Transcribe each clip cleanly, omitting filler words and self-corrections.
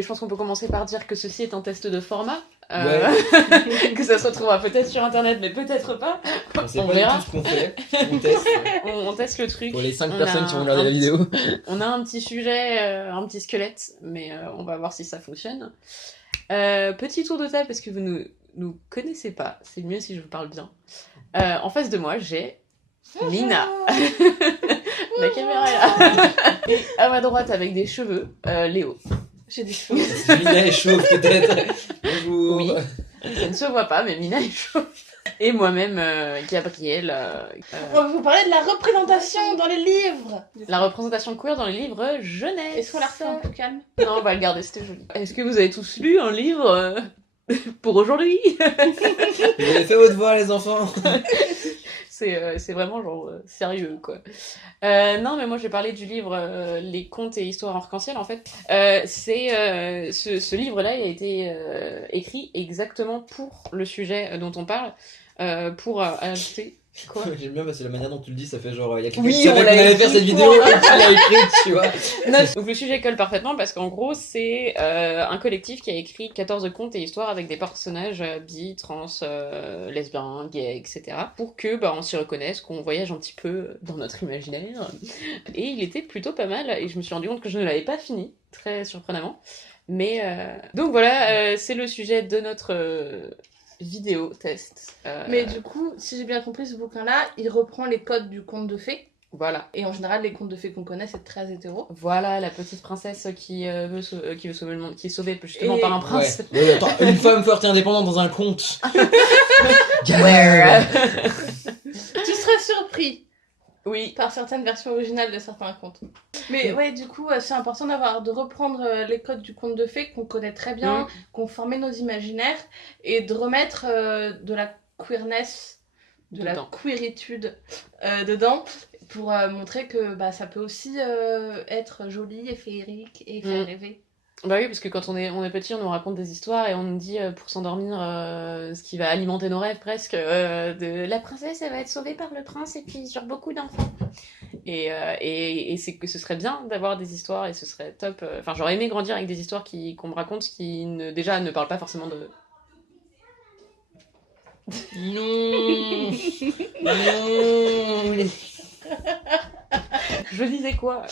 mais je pense qu'on peut commencer par dire que ceci est un test de format. Ouais. Que ça se retrouvera peut-être sur internet, mais peut-être pas. On sait On pas verra. du tout ce qu'on fait. On teste. On teste le truc. Pour les 5 On personnes a qui vont regarder un la vidéo. On a un petit sujet, un petit squelette, mais on va voir si ça fonctionne. Petit tour de table, parce que vous nous connaissez pas, c'est mieux si je vous parle bien. En face de moi, j'ai Mina. La caméra est là. Et à ma droite, avec des cheveux, Léo. J'ai des cheveux. Mina est chauve peut-être. Bonjour. Oui. Ça ne se voit pas, mais Mina est chauve. Et moi-même, Gabrielle. On va vous parler de la représentation dans les livres. La représentation queer dans les livres jeunesse. Est-ce qu'on la refait un peu calme? Non, on va le garder, c'était joli. Est-ce que vous avez tous lu un livre pour aujourd'hui? Vous avez fait votre devoir les enfants. C'est vraiment genre sérieux quoi. Non mais moi je vais parler du livre Les contes et histoires arc-en-ciel en fait. Ce livre-là il a été écrit exactement pour le sujet dont on parle, pour ajouter quoi. J'aime bien parce que la manière dont tu le dis, ça fait genre il y a quelqu'un Oui, qui savait on qu'on l'a allait faire écrit cette vidéo et tu l'as écrite, tu vois. Donc le sujet colle parfaitement parce qu'en gros c'est un collectif qui a écrit 14 contes et histoires avec des personnages bi, trans, lesbiens, gays, etc. Pour que on s'y reconnaisse, qu'on voyage un petit peu dans notre imaginaire. Et il était plutôt pas mal et je me suis rendu compte que je ne l'avais pas fini, très surprenamment. Mais donc voilà, c'est le sujet de notre vidéo test. Mais du coup, si j'ai bien compris, ce bouquin-là, il reprend les codes du conte de fées. Voilà. Et en général, les contes de fées qu'on connaît, c'est très hétéro. Voilà, la petite princesse qui veut sauver le monde, qui est sauvée justement par un prince. Ouais. Ouais, attends, une femme forte et indépendante dans un conte. Where Tu serais surpris Oui. par certaines versions originales de certains contes. Mais ouais, du coup, c'est important de reprendre les codes du conte de fées qu'on connaît très bien, qu'on formait nos imaginaires, et de remettre de la queerness, de la queeritude dedans, pour montrer que ça peut aussi être joli et féerique et faire rêver. Bah oui, parce que quand on est petit, on nous raconte des histoires et on nous dit pour s'endormir ce qui va alimenter nos rêves presque, de la princesse elle va être sauvée par le prince et puis sur beaucoup d'enfants. Et c'est que ce serait bien d'avoir des histoires et ce serait top. Enfin, j'aurais aimé grandir avec des histoires qu'on me raconte qui déjà ne parlent pas forcément de... Non. Non. Je disais quoi?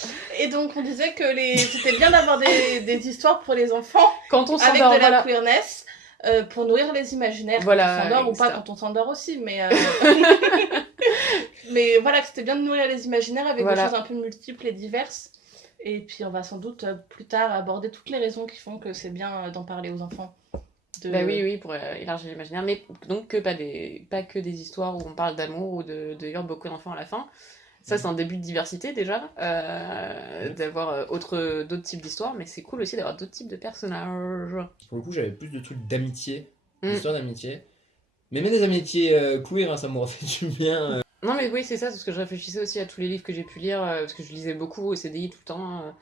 Et donc on disait que c'était bien d'avoir des histoires pour les enfants quand on avec s'endort, de la voilà. queerness pour nourrir les imaginaires Voilà, quand on s'endort ou pas quand on s'endort aussi, mais mais voilà, que c'était bien de nourrir les imaginaires avec des choses un peu multiples et diverses. Et puis on va sans doute plus tard aborder toutes les raisons qui font que c'est bien d'en parler aux enfants. Bah oui, pour élargir l'imaginaire, mais donc pas que des histoires où on parle d'amour ou de hurle beaucoup d'enfants à la fin. Ça, c'est un début de diversité déjà, d'avoir d'autres types d'histoires, mais c'est cool aussi d'avoir d'autres types de personnages. Pour le coup, j'avais plus de trucs d'amitié, d'histoires d'amitié. Mais même des amitiés queer, hein, ça m'aurait fait du bien. Non, mais oui, c'est ça, c'est parce que je réfléchissais aussi à tous les livres que j'ai pu lire, parce que je lisais beaucoup au CDI tout le temps.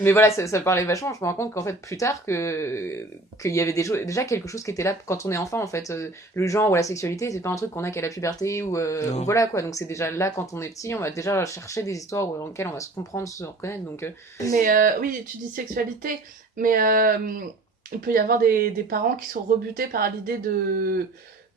Mais voilà, ça parlait vachement. Je me rends compte qu'en fait, plus tard, qu'il y avait déjà quelque chose qui était là quand on est enfant, en fait. Le genre ou la sexualité, c'est pas un truc qu'on a qu'à la puberté ou voilà, quoi. Donc c'est déjà là, quand on est petit, on va déjà chercher des histoires dans lesquelles on va se comprendre, se reconnaître. Donc, Mais oui, tu dis sexualité, mais il peut y avoir des parents qui sont rebutés par l'idée de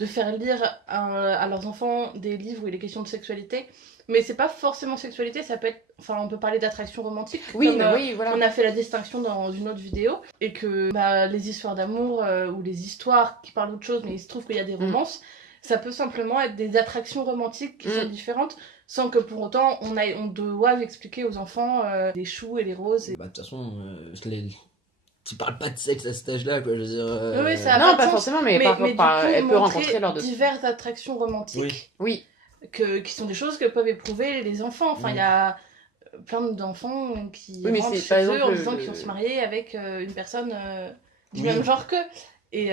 faire lire à leurs enfants des livres où il est question de sexualité. Mais c'est pas forcément sexualité, ça peut être... Enfin, on peut parler d'attraction romantique. Oui, comme, oui, voilà. On a fait la distinction dans une autre vidéo. Et que les histoires d'amour ou les histoires qui parlent d'autre chose, mais il se trouve qu'il y a des romances, ça peut simplement être des attractions romantiques qui sont différentes, sans que pour autant on doive expliquer aux enfants les choux et les roses. Et... Bah, de toute façon, tu parles pas de sexe à cet âge-là, quoi, je veux dire... Oui, ça a non, pas sens, forcément, mais elle peut rencontrer lors de... diverses attractions romantiques. Oui. Qui sont des choses que peuvent éprouver les enfants. Enfin, il y a plein d'enfants qui rentrent chez eux en disant qu'ils vont se marier avec une personne du même genre qu'eux. Et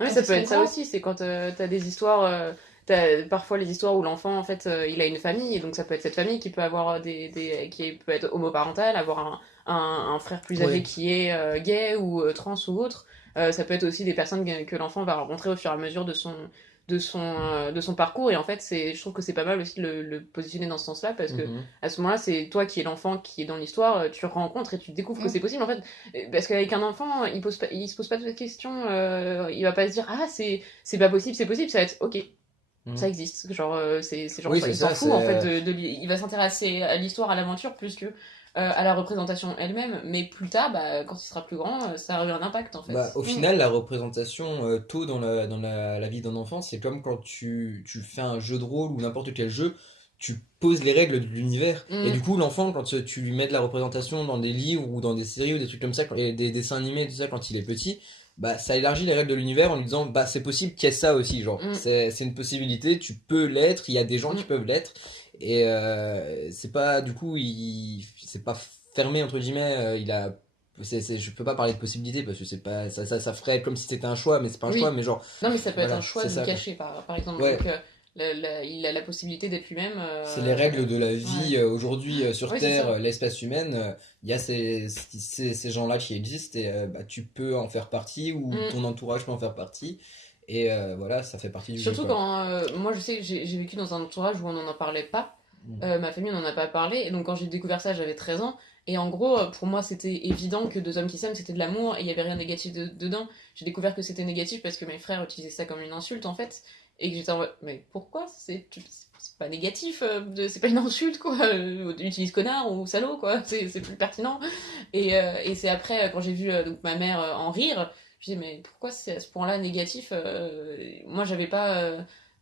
oui, ça peut être ça aussi, c'est quand t'as des histoires... T'as parfois les histoires où l'enfant, en fait, il a une famille, et donc ça peut être cette famille qui peut avoir qui peut être homoparentale, avoir un frère plus âgé qui est gay ou trans ou autre. Ça peut être aussi des personnes que l'enfant va rencontrer au fur et à mesure de de son parcours, et en fait je trouve que c'est pas mal aussi de le positionner dans ce sens-là, parce que à ce moment-là c'est toi qui es l'enfant qui est dans l'histoire, tu rencontres et tu découvres que c'est possible en fait, parce qu'avec un enfant il se pose pas de questions, il va pas se dire ah c'est pas possible, c'est possible, ça va être ok, ça existe, genre c'est genre Oui, il c'est s'en ça, fout en fait Mm. il va s'intéresser à l'histoire, à l'aventure, plus que à la représentation elle-même, mais plus tard, bah, quand il sera plus grand, ça aura eu un impact en fait. Bah, au final, la représentation tôt dans la vie d'un enfant, c'est comme quand tu fais un jeu de rôle ou n'importe quel jeu, tu poses les règles de l'univers. Et du coup, l'enfant, quand tu lui mets de la représentation dans des livres ou dans des séries ou des trucs comme ça, et des dessins animés, tout ça, quand il est petit, bah, ça élargit les règles de l'univers en lui disant, bah, c'est possible qu'il y ait ça aussi, genre. C'est une possibilité, tu peux l'être, il y a des gens qui peuvent l'être. Et c'est pas, du coup, c'est pas fermé, entre guillemets, je peux pas parler de possibilité parce que c'est pas ça ferait comme si c'était un choix, mais c'est pas un choix, mais genre non mais ça peut être voilà, un choix c'est de ça, le quoi. cacher par exemple, Ouais, donc il a la possibilité d'être lui-même, c'est les règles de la vie ouais. aujourd'hui sur Ouais, c'est Terre, ça. l'espèce humaine. Il y a ces gens-là qui existent et bah, tu peux en faire partie ou ton entourage peut en faire partie. Et voilà, ça fait partie du jeu, Surtout quoi. quand moi je sais que j'ai vécu dans un entourage où on n'en parlait pas. Ma famille n'en a pas parlé, et donc quand j'ai découvert ça j'avais 13 ans, et en gros pour moi c'était évident que deux hommes qui s'aiment c'était de l'amour et il y avait rien de négatif dedans. J'ai découvert que c'était négatif parce que mes frères utilisaient ça comme une insulte en fait, et que j'étais en mode mais pourquoi c'est pas négatif, c'est pas une insulte quoi, utilise connard ou salaud quoi, c'est plus pertinent. Et c'est après quand j'ai vu donc ma mère en rire, je me dis mais pourquoi c'est à ce point-là négatif, moi j'avais pas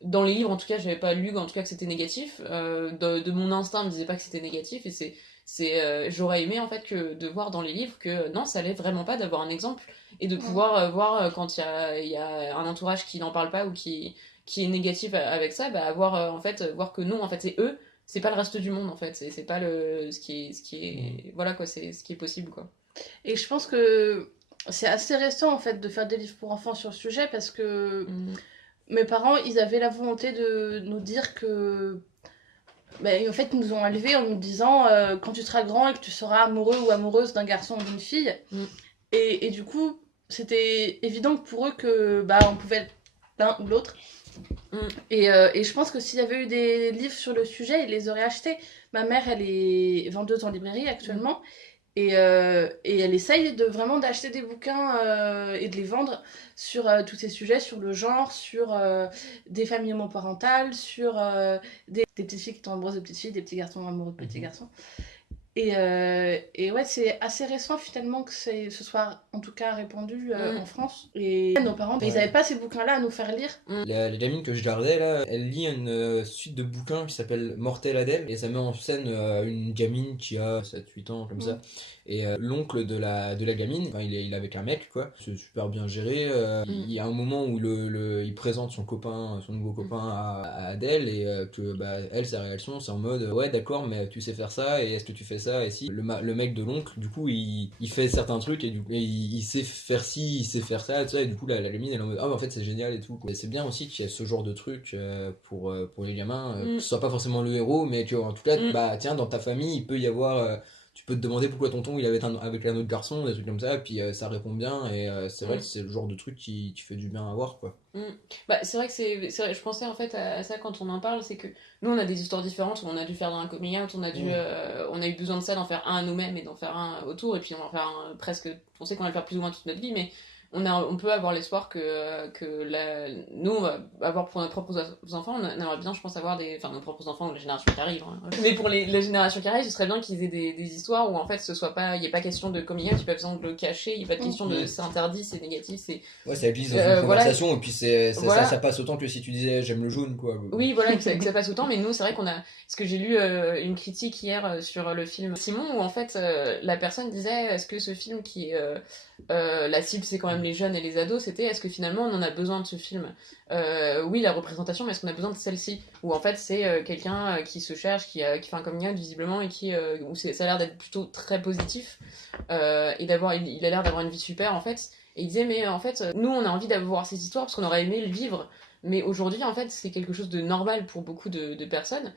dans les livres en tout cas j'avais pas lu en tout cas que c'était négatif, de mon instinct me disait pas que c'était négatif, et j'aurais aimé en fait que de voir dans les livres que non ça allait vraiment pas, d'avoir un exemple et de pouvoir voir quand il y a un entourage qui n'en parle pas ou qui est négatif avec ça, bah avoir en fait voir que non en fait c'est eux, c'est pas le reste du monde en fait, c'est pas le ce qui est voilà quoi, c'est ce qui est possible quoi. Et je pense que c'est assez récent en fait de faire des livres pour enfants sur le sujet, parce que mes parents ils avaient la volonté de nous dire que en fait ils nous ont élevés en nous disant quand tu seras grand et que tu seras amoureux ou amoureuse d'un garçon ou d'une fille, et du coup c'était évident pour eux que bah on pouvait être l'un ou l'autre. Et je pense que s'il y avait eu des livres sur le sujet, ils les auraient achetés. Ma mère, elle est vendeuse en librairie actuellement. Et elle essaye de vraiment d'acheter des bouquins et de les vendre sur tous ces sujets, sur le genre, sur des familles homoparentales, sur des petites filles qui tombent amoureuses de petites filles, des petits garçons amoureux de petits garçons. Et ouais, c'est assez récent finalement que ce soit en tout cas répandu en France. Et nos parents, ils n'avaient pas ces bouquins-là à nous faire lire. La gamine que je gardais là, elle lit une suite de bouquins qui s'appelle Mortel Adèle, et ça met en scène une gamine qui a 7 8 ans comme ça, et l'oncle de la gamine, enfin, il est avec un mec quoi, c'est super bien géré. Il y a un moment où il présente son nouveau copain à Adèle, et que bah, elle, sa réaction c'est en mode ouais d'accord mais tu sais faire ça, et est-ce que tu fais ça, et si le mec de l'oncle du coup il fait certains trucs, et il sait faire ci, il sait faire ça, tu sais, et du coup la gamine elle est en mode ah bah, en fait c'est génial et tout quoi. Et c'est bien aussi qu'il y ait ce genre de truc pour les gamins, que ce soit pas forcément le héros, mais que en tout cas bah tiens dans ta famille il peut y avoir tu peux te demander pourquoi tonton il est avec un autre garçon, des trucs comme ça, et puis ça répond bien, et c'est vrai que c'est le genre de truc qui fait du bien à voir quoi. Bah, c'est vrai que c'est vrai, je pensais en fait à ça quand on en parle, c'est que nous on a des histoires différentes, où on a dû faire dans un coming out, on a eu besoin de ça, d'en faire un à nous-mêmes et d'en faire un autour, et puis on va en faire un presque, on sait qu'on va le faire plus ou moins toute notre vie, mais on peut avoir l'espoir nous, on va avoir pour nos propres enfants, on aimerait bien, je pense, avoir enfin, nos propres enfants ou les générations qui arrivent. Hein. Mais pour les générations qui arrivent, ce serait bien qu'ils aient des histoires où, en fait, il n'y ait pas question de coming out, il n'y a pas besoin de le cacher, il n'y a pas de question de c'est interdit, c'est négatif, c'est. Ouais, ça glisse dans une conversation, voilà. et puis ça passe autant que si tu disais j'aime le jaune, quoi. Oui, voilà, que ça passe autant, mais nous, c'est vrai qu'on a. Parce que j'ai lu une critique hier sur le film Simon, où en fait, la personne disait est-ce que ce film qui est. La cible, c'est quand même les jeunes et les ados, c'était est-ce que finalement on en a besoin de ce film, oui, la représentation, mais est-ce qu'on a besoin de celle-ci, où en fait c'est quelqu'un qui se cherche, qui fait un coming out visiblement, et où ça a l'air d'être plutôt très positif, et il a l'air d'avoir une vie super en fait, et il disait mais en fait nous on a envie d'avoir ces histoires parce qu'on aurait aimé le vivre, mais aujourd'hui en fait c'est quelque chose de normal pour beaucoup de personnes.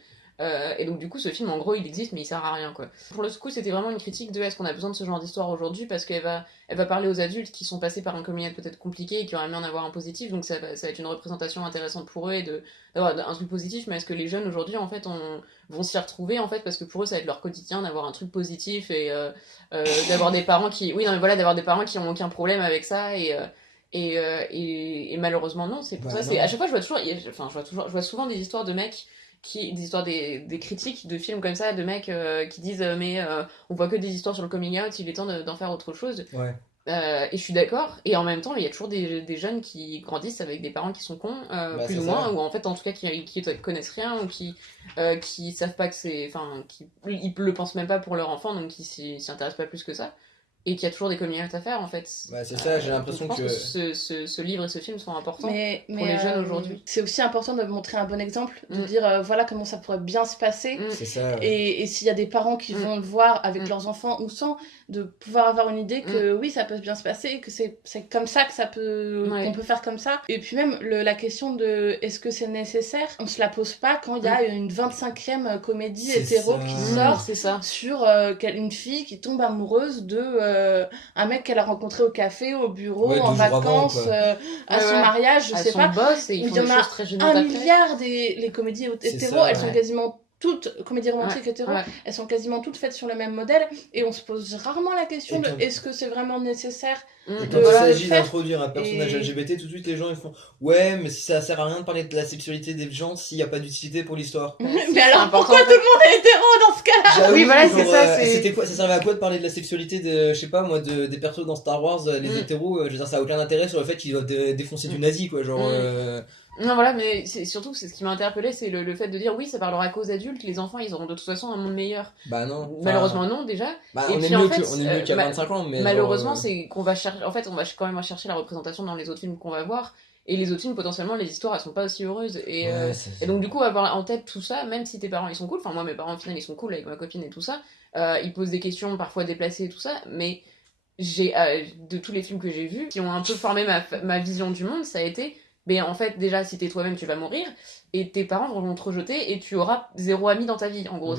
Et donc du coup ce film en gros il existe mais il sert à rien quoi. Pour le coup c'était vraiment une critique de est-ce qu'on a besoin de ce genre d'histoire aujourd'hui parce elle va parler aux adultes qui sont passés par un coming out peut-être compliqué et qui auraient aimé en avoir un positif, donc ça va être une représentation intéressante pour eux et d'avoir un truc positif, mais est-ce que les jeunes aujourd'hui en fait vont s'y retrouver en fait parce que pour eux ça va être leur quotidien d'avoir un truc positif et d'avoir des parents qui oui non mais voilà d'avoir des parents qui ont aucun problème avec ça et malheureusement non, c'est pour ça c'est à chaque fois je vois souvent des histoires de mecs des histoires des critiques de films comme ça de mecs qui disent on voit que des histoires sur le coming out, il est temps d'en faire autre chose. Ouais. Et je suis d'accord, et en même temps il y a toujours des jeunes qui grandissent avec des parents qui sont cons, plus ou moins, ou en fait en tout cas qui connaissent rien ou qui savent pas que c'est, enfin ils le pensent même pas pour leur enfant, donc qui s'y intéressent pas plus que ça, et qu'il y a toujours des coming out à faire en fait. Ouais, c'est ça, j'ai l'impression donc je pense que ce livre et ce film sont importants pour les jeunes aujourd'hui. C'est aussi important de montrer un bon exemple, de dire voilà comment ça pourrait bien se passer. C'est ça, ouais. Et s'il y a des parents qui vont le voir avec leurs enfants ou sans, de pouvoir avoir une idée que oui, ça peut bien se passer, que c'est comme ça que ça peut qu'on peut faire comme ça. Et puis même la question de est-ce que c'est nécessaire, on se la pose pas quand il y a une 25e comédie hétéro qui sort sur une fille qui tombe amoureuse de un mec qu'elle a rencontré au café, au bureau, en vacances, à son mariage, je sais pas. Boss, et ils font des choses très gênantes un milliard les comédies hétéro, elles sont quasiment toutes, comédies romantiques hétéro, elles sont quasiment toutes faites sur le même modèle, et on se pose rarement la question de est-ce que c'est vraiment nécessaire. Et quand il s'agit d'introduire un personnage LGBT, tout de suite les gens ils font ouais, mais si ça sert à rien de parler de la sexualité des gens s'il n'y a pas d'utilité pour l'histoire. Mais alors pourquoi tout le monde est hétéro dans ce cas-là? Oui, voilà, c'est ça. C'était quoi, ça servait à quoi de parler de la sexualité de, je sais pas moi, des persos dans Star Wars, les hétéros, je veux dire, ça a aucun intérêt sur le fait qu'ils doivent défoncer du nazi, quoi, genre. Non, voilà, mais surtout, c'est ce qui m'a interpellé, c'est le fait de dire oui, ça parlera qu'aux adultes, les enfants, ils auront de toute façon un monde meilleur. Bah non. Malheureusement, non, déjà. Bah, et on puis, est mieux qu'à 25 ans, mais. Malheureusement, c'est qu'on va chercher. En fait, on va quand même chercher la représentation dans les autres films qu'on va voir. Et les autres films, potentiellement, les histoires, elles sont pas aussi heureuses. Et donc, du coup, avoir en tête tout ça, même si tes parents, ils sont cool. Enfin, moi, mes parents, au final, ils sont cool avec ma copine et tout ça. Ils posent des questions, parfois déplacées et tout ça. Mais de tous les films que j'ai vus, qui ont un peu formé ma vision du monde, ça a été. Mais en fait, déjà, si t'es toi-même, tu vas mourir, et tes parents vont te rejeter, et tu auras 0 ami dans ta vie. En gros,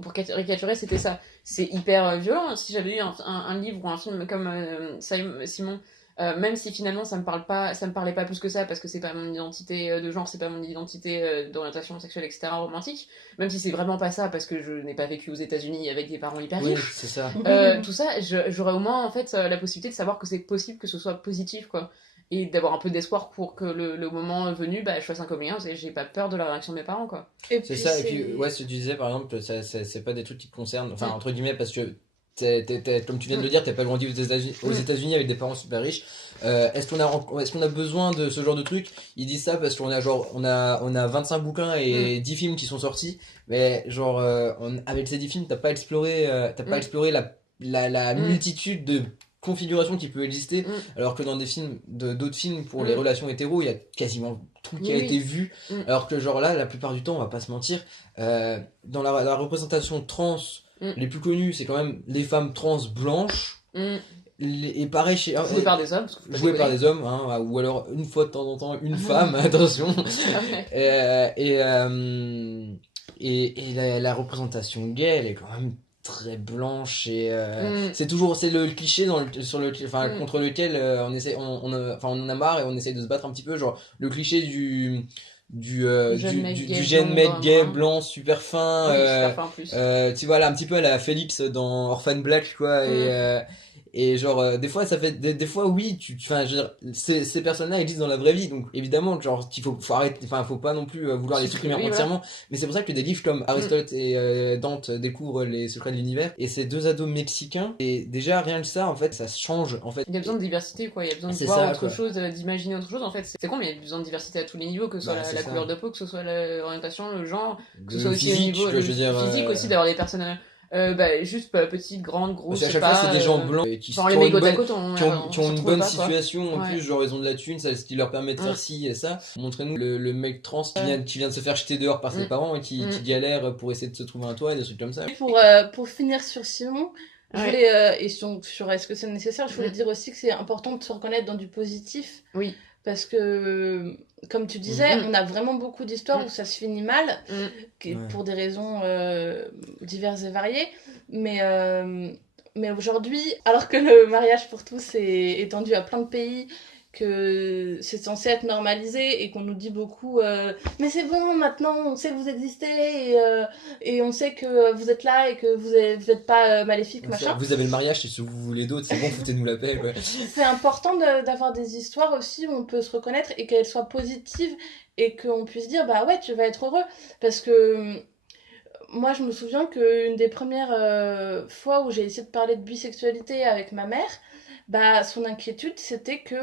pour caricaturer, c'était ça. C'est hyper violent. Si j'avais eu un livre ou un film comme Simon, même si finalement ça me parlait pas plus que ça, parce que c'est pas mon identité de genre, c'est pas mon identité d'orientation sexuelle, etc., romantique, même si c'est vraiment pas ça, parce que je n'ai pas vécu aux États-Unis avec des parents hyper riches. Oui, c'est ça. Tout ça, j'aurais au moins en fait la possibilité de savoir que c'est possible que ce soit positif, quoi. Et d'avoir un peu d'espoir pour que le moment venu, je fasse un coming out et j'ai pas peur de la réaction de mes parents, quoi. C'est ça, et puis, ouais, ce que tu disais, par exemple, c'est pas des trucs qui te concernent, enfin, entre guillemets, parce que comme tu viens de le dire, t'as pas grandi aux États-Unis avec des parents super riches. Est-ce qu'on a besoin de ce genre de truc? Ils disent ça parce qu'on a on a 25 bouquins et 10 films qui sont sortis, mais genre, avec ces 10 films, t'as pas exploré la multitude de configuration qui peut exister, alors que dans d'autres films pour les relations hétéro, il y a quasiment tout qui a été vu, alors que genre là, la plupart du temps, on va pas se mentir, dans la représentation trans, les plus connues, c'est quand même les femmes trans blanches, et pareil chez... Jouées par des hommes. Jouées par des hommes, hein, ou alors une fois de temps en temps, une femme, attention. Et la représentation gay, elle est quand même très blanche et c'est le cliché contre lequel on en a marre et on essaie de se battre un petit peu, genre le cliché du jeune mec gay blanc super fin, super fin en plus. Tu vois là un petit peu à la Félix dans Orphan Black, quoi. Et genre des fois ça fait des fois oui enfin je veux dire ces personnes-là existent dans la vraie vie, donc évidemment genre qu'il faut arrêter, enfin faut pas non plus vouloir les supprimer entièrement, voilà. Mais c'est pour ça que des livres comme Aristote et Dante découvrent les secrets de l'univers, et ces deux ados mexicains, et déjà rien que ça en fait ça change en fait. Il y a besoin de diversité, quoi, il y a besoin de voir autre chose, d'imaginer autre chose en fait. C'est con, mais il y a besoin de diversité à tous les niveaux, que ce soit la couleur de peau, que ce soit l'orientation, le genre, que ce soit aussi physique, au niveau physique aussi, d'avoir des personnes juste petite, grande, grosse, parce qu'à chaque fois c'est des gens blancs qui ont une bonne situation, en plus genre ils ont de la thune, ça, ce qui leur permet de faire ci et ça. Montrez-nous le mec trans qui vient de se faire jeter dehors par ses parents et qui galère pour essayer de se trouver un toit et des trucs comme ça. Pour finir sur Simon, je voulais, et sur est-ce que c'est nécessaire, je voulais dire aussi que c'est important de se reconnaître dans du positif. Oui. parce que, comme tu disais, on a vraiment beaucoup d'histoires où ça se finit mal, pour des raisons diverses et variées. Mais aujourd'hui, alors que le mariage pour tous est étendu à plein de pays, que c'est censé être normalisé et qu'on nous dit beaucoup mais c'est bon, maintenant on sait que vous existez et on sait que vous êtes là et que vous êtes pas maléfique, machin. Vous avez le mariage, si vous voulez d'autres, c'est bon, foutez-nous la paix. Ouais. C'est important d'avoir des histoires aussi où on peut se reconnaître et qu'elles soient positives et qu'on puisse dire bah ouais, tu vas être heureux. Parce que moi je me souviens qu'une des premières fois où j'ai essayé de parler de bisexualité avec ma mère, bah son inquiétude c'était que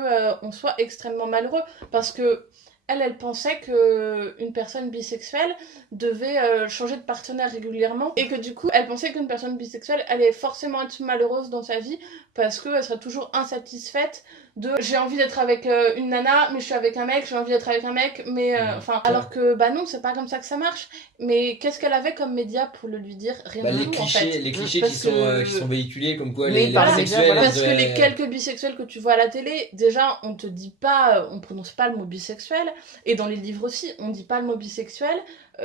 on soit extrêmement malheureux, parce que elle pensait que une personne bisexuelle devait changer de partenaire régulièrement et que du coup elle pensait qu'une personne bisexuelle allait forcément être malheureuse dans sa vie parce qu'elle serait toujours insatisfaite de j'ai envie d'être avec une nana mais je suis avec un mec, j'ai envie d'être avec un mec mais enfin alors que bah non, c'est pas comme ça que ça marche. Mais qu'est-ce qu'elle avait comme média pour le lui dire? Rien du tout en fait. Les clichés qui sont véhiculés comme quoi les bisexuels, bisexuels parce que les quelques bisexuels que tu vois à la télé, déjà on te dit pas, on prononce pas le mot bisexuel, et dans les livres aussi on dit pas le mot bisexuel.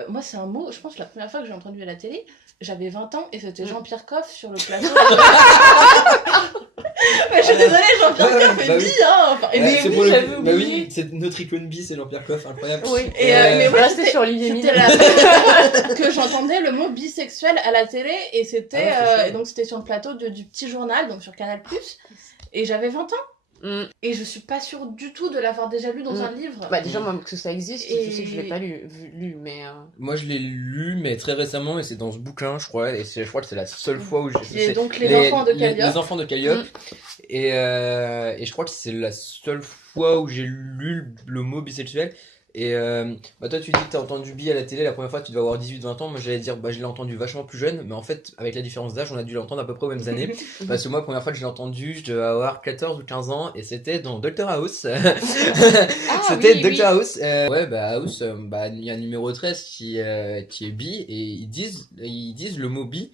Moi c'est un mot, je pense la première fois que j'ai entendu à la télé, j'avais 20 ans et c'était Jean-Pierre Coff sur le plateau. Mais je suis désolée, Jean-Pierre Coff est bi, hein. Enfin, mais oui, j'avais oublié. Oui, c'est notre icône bi, c'est Jean-Pierre Coff, incroyable. Oui, mais ouais, c'était sur Olivier Mine. C'était la première fois que j'entendais le mot bisexuel à la télé, et c'était et donc c'était sur le plateau du Petit Journal, donc sur Canal+, et j'avais 20 ans. Et je suis pas sûre du tout de l'avoir déjà lu dans un livre. Bah déjà moi que ça existe, je sais que je l'ai pas lu mais moi je l'ai lu mais très récemment et c'est dans ce bouquin je crois, et je crois que c'est la seule fois où j'ai et donc les enfants de Calliope. Les enfants de Calliope. Et je crois que c'est la seule fois où j'ai lu le mot bisexuel. Et bah toi tu dis que t'as entendu bi à la télé la première fois, tu dois avoir 18-20 ans. Moi j'allais dire bah je l'ai entendu vachement plus jeune, mais en fait avec la différence d'âge on a dû l'entendre à peu près aux mêmes années. Parce que moi la première fois que je l'ai entendu je devais avoir 14 ou 15 ans et c'était dans Doctor House. C'était Doctor House. Ouais bah House, bah il y a un numéro 13 qui est bi et ils disent le mot bi.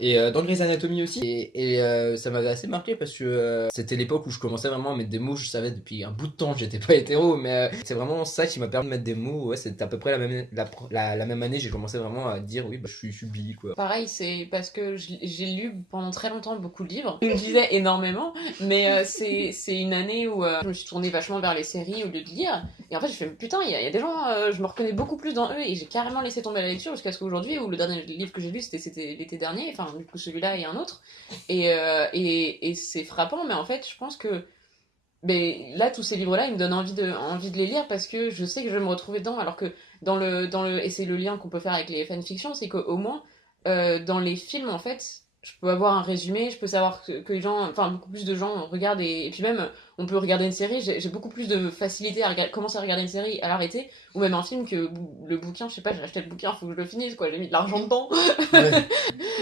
Et dans Grey's Anatomy aussi. Et ça m'avait assez marqué parce que c'était l'époque où je commençais vraiment à mettre des mots. Je savais depuis un bout de temps que j'étais pas hétéro, mais c'est vraiment ça qui m'a permis de mettre des mots. Ouais, c'était à peu près la même année j'ai commencé vraiment à dire oui bah je suis bi quoi. Pareil, c'est parce que j'ai lu pendant très longtemps beaucoup de livres. Je lisais énormément, mais c'est une année où je me suis tournée vachement vers les séries au lieu de lire. Et en fait j'ai fait putain il y a des gens, je me reconnais beaucoup plus dans eux, et j'ai carrément laissé tomber la lecture jusqu'à ce qu'aujourd'hui, où le dernier livre que j'ai lu c'était l'été dernier, enfin du coup celui-là et un autre, et c'est frappant. Mais en fait je pense que là tous ces livres-là ils me donnent envie de les lire parce que je sais que je vais me retrouver dedans, alors que dans le et c'est le lien qu'on peut faire avec les fanfictions, c'est qu'au moins dans les films en fait je peux avoir un résumé, je peux savoir que les gens, enfin beaucoup plus de gens regardent, et puis même on peut regarder une série, j'ai beaucoup plus de facilité à commencer à regarder une série, à l'arrêter, ou même un film, que le bouquin, je sais pas, j'ai acheté le bouquin, faut que je le finisse quoi, j'ai mis de l'argent dedans.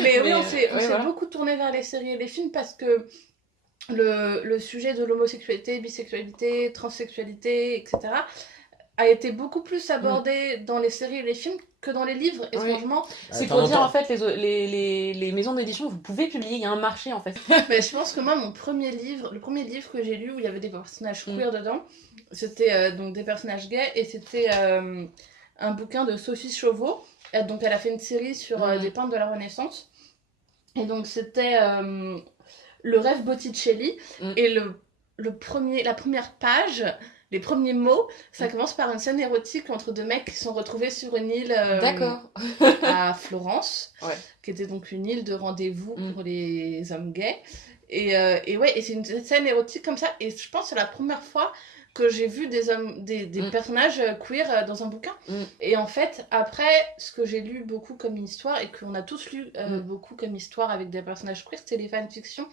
Mais oui, on s'est voilà. beaucoup tourné vers les séries et les films parce que le sujet de l'homosexualité, bisexualité, transsexualité, etc. a été beaucoup plus abordé dans les séries et les films que dans les livres, étrangement. C'est pour dire en fait les maisons d'édition, vous pouvez publier, il y a un marché en fait. Mais je pense que moi le premier livre que j'ai lu où il y avait des personnages queer dedans, c'était donc des personnages gays, et c'était un bouquin de Sophie Chauveau. Donc elle a fait une série sur des peintres de la Renaissance, et donc c'était Le rêve Botticelli, et la première page, les premiers mots, ça commence par une scène érotique entre deux mecs qui sont retrouvés sur une île à Florence, qui était donc une île de rendez-vous pour les hommes gays. Et c'est une scène érotique comme ça, et je pense que c'est la première fois que j'ai vu des personnages queer dans un bouquin. Et en fait, après, ce que j'ai lu beaucoup comme histoire, et qu'on a tous lu beaucoup comme histoire avec des personnages queer, c'était les fanfictions.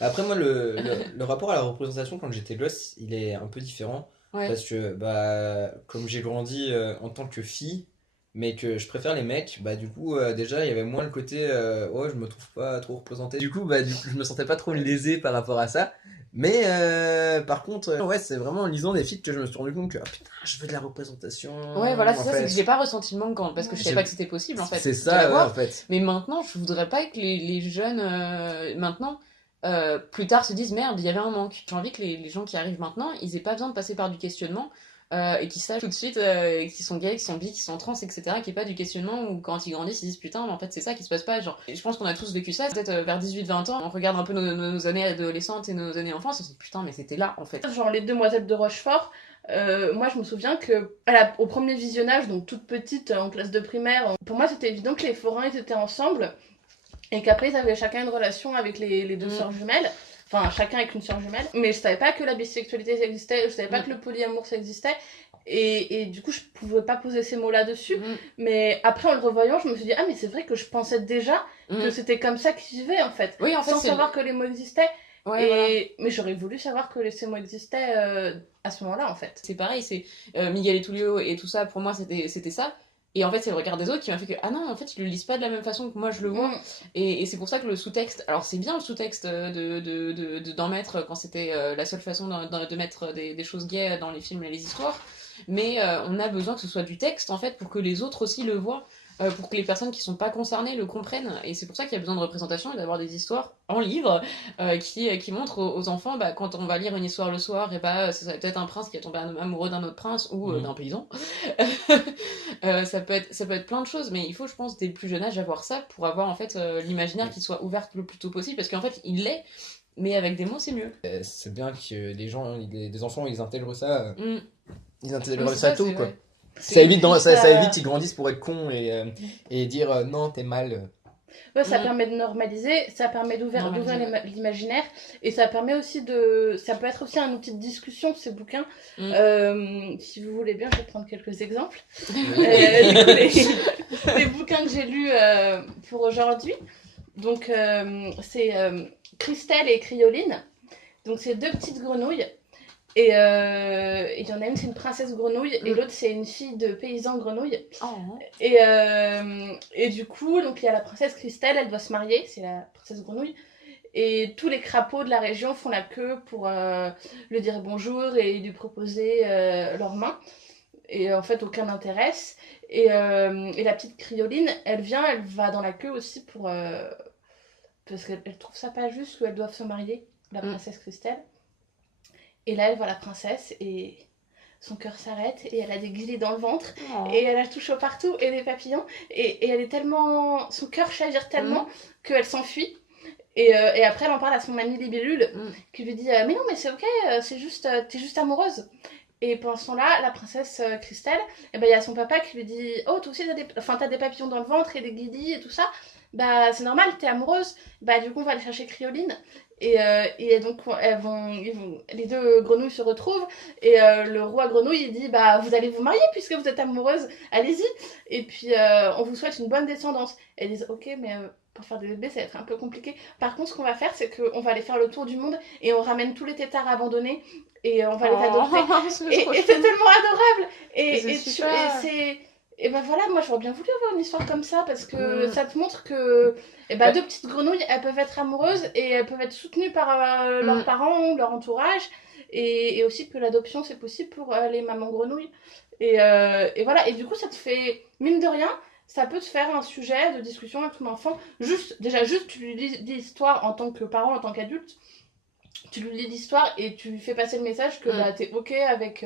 Après moi, le rapport à la représentation quand j'étais gosse, il est un peu différent. Parce que comme j'ai grandi en tant que fille, mais que je préfère les mecs, du coup déjà il y avait moins le côté je me trouve pas trop représenté. Du coup je me sentais pas trop lésé par rapport à ça. Mais par contre c'est vraiment en lisant des films que je me suis rendu compte que putain, je veux de la représentation. Ouais, voilà, c'est ça, c'est que j'ai pas ressenti le manque parce que je savais pas que c'était possible en fait. C'est ça, en fait. Mais maintenant, je voudrais pas que les jeunes maintenant plus tard se disent merde, il y avait un manque. J'ai envie que les gens qui arrivent maintenant, ils aient pas besoin de passer par du questionnement et qu'ils sachent tout de suite qu'ils sont gays, qu'ils sont bi, qu'ils sont trans, etc. Qu'il n'y ait pas du questionnement où quand ils grandissent, ils disent putain, mais en fait c'est ça qui se passe pas. Genre, et je pense qu'on a tous vécu ça, peut-être vers 18-20 ans, on regarde un peu nos années adolescentes et nos années enfance, on se dit putain, mais c'était là en fait. Genre les Demoiselles de Rochefort, moi je me souviens que au premier visionnage, donc toute petite en classe de primaire, pour moi c'était évident que les forains ils étaient ensemble et qu'après ils avaient chacun une relation avec les deux sœurs jumelles. Enfin, chacun avec une sœur jumelle. Mais je savais pas que la bisexualité ça existait, je savais pas que le polyamour ça existait. Et du coup, je pouvais pas poser ces mots là-dessus. Mais après, en le revoyant, je me suis dit, ah, mais c'est vrai que je pensais déjà que c'était comme ça qu'ils vivaient, en fait. Oui, en fait, sans savoir que les mots existaient. Ouais, voilà. Mais j'aurais voulu savoir que ces mots existaient à ce moment-là, en fait. C'est pareil, c'est Miguel et Tullio et tout ça, pour moi, c'était ça. Et en fait, c'est le regard des autres qui m'a fait que, ah non, en fait, ils le lisent pas de la même façon que moi je le vois. Et c'est pour ça que le sous-texte, alors c'est bien le sous-texte d'en mettre quand c'était la seule façon de mettre des choses gays dans les films et les histoires. Mais on a besoin que ce soit du texte, en fait, pour que les autres aussi le voient. Pour que les personnes qui sont pas concernées le comprennent. Et c'est pour ça qu'il y a besoin de représentation et d'avoir des histoires en livre qui montrent aux enfants, bah, quand on va lire une histoire le soir, et bah, ça va peut-être un prince qui est tombé amoureux d'un autre prince ou d'un paysan. Ça peut être plein de choses, mais il faut, je pense, dès le plus jeune âge avoir ça pour avoir en fait l'imaginaire qui soit ouvert le plus tôt possible, parce qu'en fait, il l'est, mais avec des mots, c'est mieux. C'est bien que des enfants, ils intègrent ça. Ils intègrent Oui, ça c'est tôt, quoi. ouais. Ça évite qu'ils grandissent pour être cons et dire non, t'es mal. Ouais, ça permet de normaliser, ça permet d'ouvrir l'imaginaire, et ça permet aussi ça peut être aussi un outil de discussion, ces bouquins. Si vous voulez bien, je vais prendre quelques exemples. Les bouquins que j'ai lus pour aujourd'hui. Donc, c'est Christelle et Crioline. Donc, c'est deux petites grenouilles. Et il y en a une, c'est une princesse grenouille, et l'autre, c'est une fille de paysan grenouille. Et du coup, donc il y a la princesse Christelle, elle doit se marier, c'est la princesse grenouille. Et tous les crapauds de la région font la queue pour lui dire bonjour et lui proposer leurs mains. Et en fait, aucun n'intéresse. Et la petite Crioline, elle va dans la queue aussi pour... parce qu'elle trouve ça pas juste qu'elles doivent se marier, la princesse Christelle. Et là, elle voit la princesse et son cœur s'arrête et elle a des guillis dans le ventre et elle a tout chaud partout et des papillons et elle est tellement... Son cœur chavire tellement qu'elle s'enfuit. Et après, elle en parle à son amie Libellule qui lui dit mais non, mais c'est ok, c'est juste, t'es juste amoureuse. Et pendant ce temps-là, la princesse Christelle, il y a son papa qui lui dit oh, toi aussi t'as des papillons dans le ventre et des guillis et tout ça. Bah, c'est normal, t'es amoureuse. Bah, du coup, on va aller chercher Crioline. Et donc, les deux grenouilles se retrouvent. Et le roi grenouille, il dit bah, vous allez vous marier puisque vous êtes amoureuse. Allez-y. Et puis, on vous souhaite une bonne descendance. Et ils disent ok, mais pour faire des bébés, ça va être un peu compliqué. Par contre, ce qu'on va faire, c'est qu'on va aller faire le tour du monde et on ramène tous les têtards abandonnés et on va les adopter. Et c'est tellement adorable. Et ben voilà, moi j'aurais bien voulu avoir une histoire comme ça parce que ça te montre que deux petites grenouilles, elles peuvent être amoureuses et elles peuvent être soutenues par leurs parents, leur entourage, et aussi que l'adoption c'est possible pour les mamans grenouilles. Et voilà, et du coup ça te fait, mine de rien, ça peut te faire un sujet de discussion avec ton enfant. Juste, tu lui lis l'histoire en tant que parent, en tant qu'adulte. Tu lui lis l'histoire et tu lui fais passer le message que bah, t'es ok avec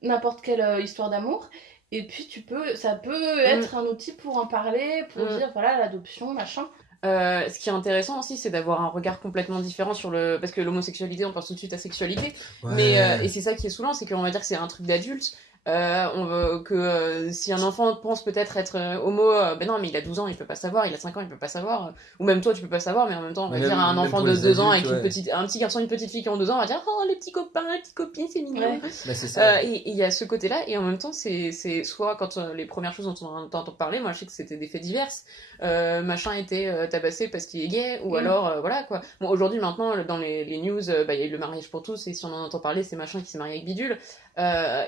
n'importe quelle histoire d'amour. Et puis ça peut être un outil pour en parler, pour dire voilà l'adoption, machin. Ce qui est intéressant aussi, c'est d'avoir un regard complètement différent sur parce que l'homosexualité, on pense tout de suite à sexualité, mais et c'est ça qui est saoulant, c'est qu'on va dire que c'est un truc d'adulte. On veut que si un enfant pense peut-être être homo, ben non, mais il a 12 ans, il peut pas savoir, il a 5 ans, il peut pas savoir, ou même toi tu peux pas savoir, mais en même temps on va dire à un enfant de 2 ans avec un petit garçon, une petite fille qui ont 2 ans, on va dire oh les petits copains, les petites copines, c'est mignon. Bah, c'est ça. Et il y a ce côté-là, et en même temps c'est soit quand les premières choses dont on entend parler, moi je sais que c'était des faits divers, machin était tabassé parce qu'il est gay, ou alors voilà quoi. Bon, aujourd'hui maintenant dans les news, il y a eu le mariage pour tous, et si on en entend parler, c'est machin qui s'est marié avec bidule.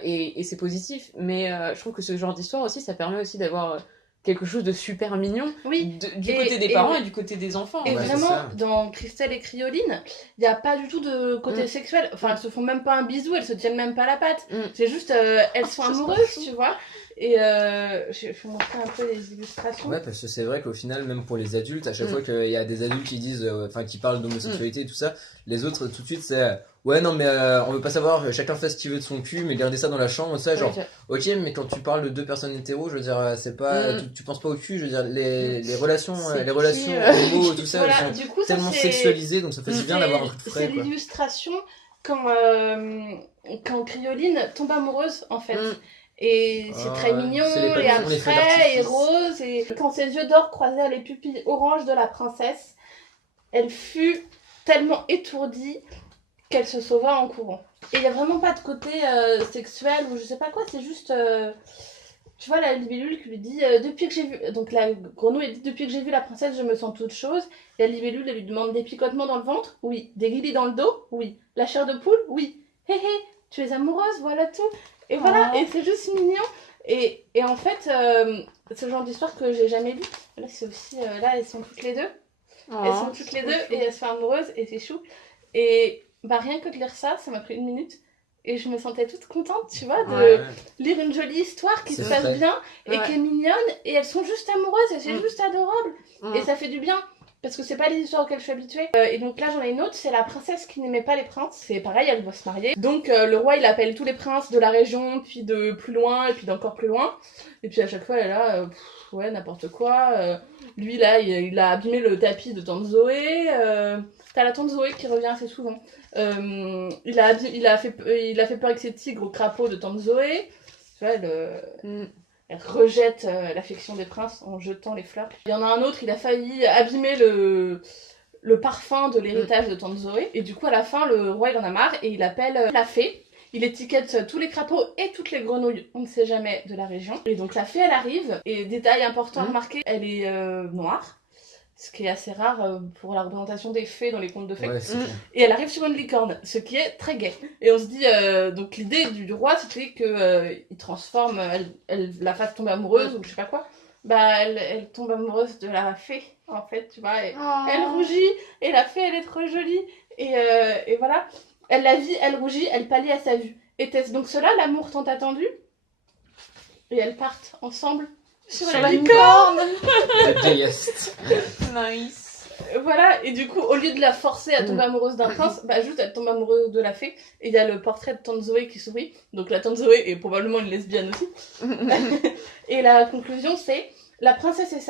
Et c'est positif, mais je trouve que ce genre d'histoire aussi, ça permet aussi d'avoir quelque chose de super mignon du côté des parents et du côté des enfants. Et vraiment, dans Christelle et Crioline, il n'y a pas du tout de côté sexuel. Enfin, elles se font même pas un bisou, elles se tiennent même pas la patte. C'est juste, elles sont amoureuses, tu vois. Et je vais vous montrer un peu les illustrations. Ouais, parce que c'est vrai qu'au final, même pour les adultes, à chaque fois qu'il y a des adultes qui disent, enfin, qui parlent d'homosexualité et tout ça, les autres, tout de suite, c'est ouais, non, mais on veut pas savoir, chacun fait ce qu'il veut de son cul, mais garder ça dans la chambre, ça, genre, ok, mais quand tu parles de deux personnes hétéros, je veux dire, c'est pas, tu penses pas au cul, je veux dire, les relations, homo, tout ça, voilà, elles sont du coup, tellement sexualisées, donc ça fait du bien d'avoir un truc frais. C'est l'illustration quand Crioline tombe amoureuse, en fait. Et c'est très mignon, et abstrait, et rose, et quand ses yeux d'or croisèrent les pupilles oranges de la princesse, elle fut tellement étourdie qu'elle se sauva en courant. Et il n'y a vraiment pas de côté sexuel ou je sais pas quoi, c'est juste... tu vois la libellule qui lui dit depuis que j'ai vu... Donc la grenouille elle dit depuis que j'ai vu la princesse je me sens toute chose. Et la libellule elle lui demande des picotements dans le ventre, oui. Des guillis dans le dos, oui. La chair de poule, oui. Hé hé, tu es amoureuse, voilà tout. Et voilà, et c'est juste mignon. Et en fait, c'est le genre d'histoire que j'ai jamais lu. Là, c'est aussi... là, elles sont toutes les deux. Elles sont toutes les deux et elles sont amoureuses et c'est chou. Et bah, rien que de lire ça, ça m'a pris 1 minute. Et je me sentais toute contente, tu vois, de lire une jolie histoire qui se passe bien et qui est mignonne. Et elles sont juste amoureuses et c'est juste adorable. Et ça fait du bien. Parce que c'est pas les histoires auxquelles je suis habituée. Et donc là, j'en ai une autre, c'est la princesse qui n'aimait pas les princes. C'est pareil, elle doit se marier. Donc le roi, il appelle tous les princes de la région, puis de plus loin, et puis d'encore plus loin. Et puis à chaque fois, elle est là, ouais, n'importe quoi. Lui, là, il a abîmé le tapis de tante Zoé. T'as la tante Zoé qui revient assez souvent. Il a fait peur avec ses tigres au crapaud de tante Zoé. Tu vois, elle rejette l'affection des princes en jetant les fleurs. Il y en a un autre, il a failli abîmer le parfum de l'héritage de tante Zoé. Et du coup, à la fin, le roi, il en a marre et il appelle la fée. Il étiquette tous les crapauds et toutes les grenouilles, on ne sait jamais, de la région. Et donc la fée, elle arrive. Et détail important à remarquer, elle est noire. Ce qui est assez rare pour la représentation des fées dans les contes de fées. Ouais, et elle arrive sur une licorne, ce qui est très gai. Et on se dit, donc l'idée du roi, c'était qu'il transforme, elle la fasse tomber amoureuse ou je sais pas quoi. Bah, elle tombe amoureuse de la fée, en fait, tu vois. Et elle rougit, et la fée, elle est trop jolie. Et voilà. Elle la vit, elle rougit, elle pâlit à sa vue. Était-ce donc cela l'amour tant attendu? Et elles partent ensemble. Sur la licorne. Nice. Voilà, et du coup, au lieu de la forcer à tomber amoureuse d'un prince, bah juste elle tombe amoureuse de la fée. Et il y a le portrait de tante Zoé qui sourit. Donc la tante Zoé est probablement une lesbienne aussi. Et la conclusion c'est, la princesse et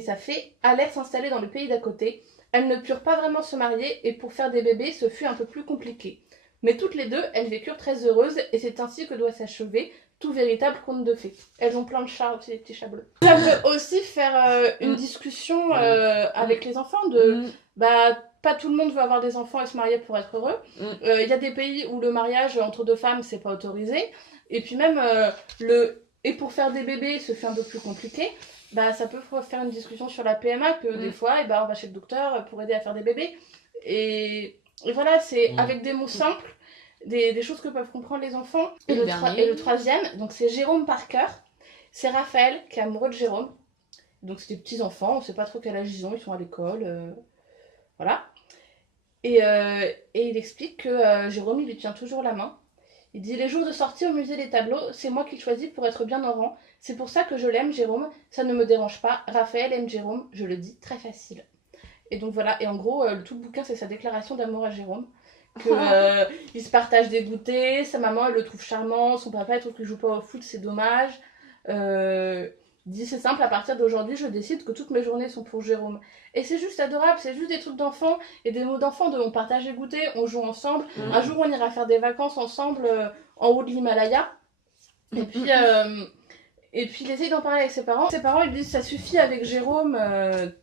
sa fée allèrent s'installer dans le pays d'à côté. Elles ne purent pas vraiment se marier et pour faire des bébés, ce fut un peu plus compliqué. Mais toutes les deux, elles vécurent très heureuses et c'est ainsi que doit s'achever tout véritable conte de fées. Elles ont plein de chats aussi, des petits chats bleus. Ça peut aussi faire une discussion avec les enfants de... Bah, pas tout le monde veut avoir des enfants et se marier pour être heureux. Y a des pays où le mariage entre deux femmes, c'est pas autorisé. Et puis même, et pour faire des bébés, ce fait un peu plus compliqué. Bah, ça peut faire une discussion sur la PMA, que des fois, et bah, on va chez le docteur pour aider à faire des bébés. Et voilà, c'est avec des mots simples. Des choses que peuvent comprendre les enfants. Et le troisième, donc c'est Jérôme Parker. C'est Raphaël qui est amoureux de Jérôme. Donc c'est des petits enfants, on sait pas trop quel âge ils ont, ils sont à l'école. Voilà. Et il explique que Jérôme, il lui tient toujours la main. Il dit, les jours de sortie au musée des tableaux, c'est moi qui le choisis pour être bien en rang. C'est pour ça que je l'aime, Jérôme. Ça ne me dérange pas. Raphaël aime Jérôme, je le dis très facile. Et donc voilà, et en gros, tout le bouquin, c'est sa déclaration d'amour à Jérôme. Il se partage des goûters, sa maman elle le trouve charmant, son papa il trouve qu'il joue pas au foot, c'est dommage. Il dit c'est simple, à partir d'aujourd'hui je décide que toutes mes journées sont pour Jérôme. Et c'est juste adorable, c'est juste des trucs d'enfants et des mots d'enfants de on partage des goûters, on joue ensemble. Un jour on ira faire des vacances ensemble en haut de l'Himalaya. Et puis il essaye d'en parler avec ses parents. Ses parents ils disent ça suffit avec Jérôme,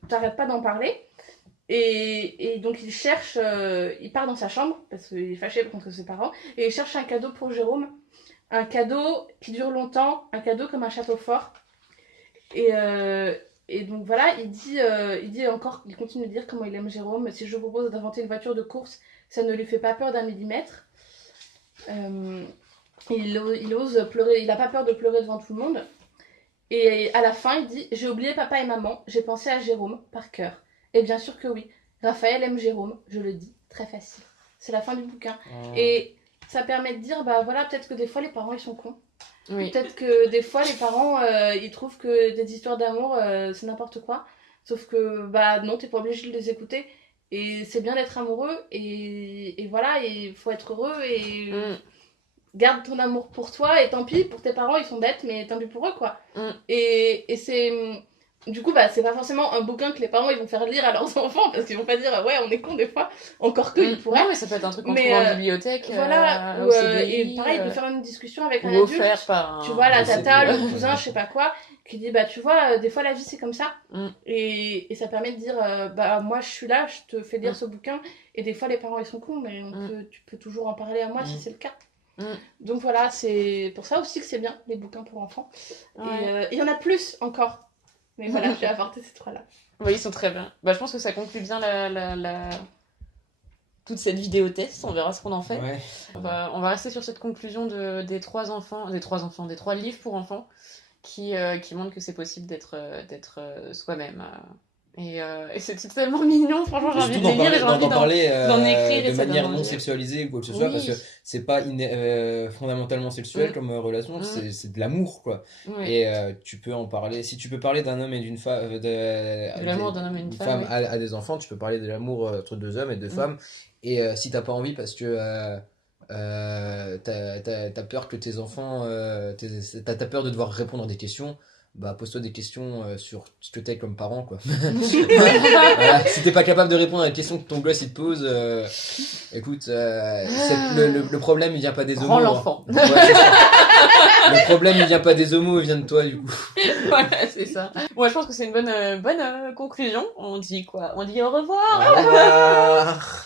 t'arrêtes pas d'en parler. Et donc il part dans sa chambre parce qu'il est fâché contre ses parents et il cherche un cadeau pour Jérôme, un cadeau qui dure longtemps, un cadeau comme un château fort. Et donc voilà, il dit encore, il continue de dire comment il aime Jérôme. Si je vous propose d'inventer une voiture de course, ça ne lui fait pas peur d'un millimètre. Il ose pleurer, il n'a pas peur de pleurer devant tout le monde. Et à la fin, il dit j'ai oublié papa et maman, j'ai pensé à Jérôme par cœur. Et bien sûr que oui, Raphaël aime Jérôme, je le dis, très facile. C'est la fin du bouquin. Et ça permet de dire, bah voilà, peut-être que des fois les parents ils sont cons. Oui. Peut-être que des fois, les parents, ils trouvent que des histoires d'amour, c'est n'importe quoi. Sauf que, bah non, t'es pas obligé de les écouter. Et c'est bien d'être amoureux. Et voilà, il faut être heureux. Et garde ton amour pour toi. Et tant pis, pour tes parents, ils sont bêtes, mais tant pis pour eux, quoi. Et c'est... Du coup, bah, c'est pas forcément un bouquin que les parents ils vont faire lire à leurs enfants parce qu'ils vont pas dire ouais, on est con des fois, encore que ils pourraient. Non, mais ça peut être un truc qu'on trouve en bibliothèque. Voilà, au CDI, et pareil, de faire une discussion avec un ou adulte. offert par Tu vois, la tata, CDI. le cousin, je sais pas quoi, qui dit bah, tu vois, des fois la vie c'est comme ça. Et ça permet de dire bah, moi je suis là, je te fais lire ce bouquin. Et des fois les parents ils sont cons, mais tu peux toujours en parler à moi si c'est le cas. Donc voilà, c'est pour ça aussi que c'est bien, les bouquins pour enfants. Ouais. Et il y en a plus encore. Mais voilà, j'ai apporté ces trois-là. Oui, ils sont très bien. Bah, je pense que ça conclut bien toute cette vidéo test. On verra ce qu'on en fait. Ouais. On va rester sur cette conclusion des trois livres pour enfants qui montrent que c'est possible d'être soi-même. Et c'est tellement mignon, franchement, j'ai envie de les lire et j'ai envie d'en parler d'en écrire. de manière non sexualisée ou quoi que ce soit, parce que c'est pas fondamentalement sexuel comme relation, c'est de l'amour, quoi. Et tu peux en parler, si tu peux parler d'un homme et d'une femme, de l'amour d'un homme et d'une femme, à des enfants, tu peux parler de l'amour entre deux hommes et deux femmes. Et si t'as pas envie parce que t'as peur que tes enfants, t'as peur de devoir répondre à des questions, bah pose-toi des questions sur ce que t'es comme parent, quoi. Voilà, si t'es pas capable de répondre à la question que ton gosse il te pose, écoute, le problème il vient pas des homos. Rends l'enfant. Ouais, c'est ça. Le problème il vient pas des homos, il vient de toi, du coup. Voilà, c'est ça. Moi, je pense que c'est une bonne conclusion. On dit quoi? On dit au revoir. Au revoir.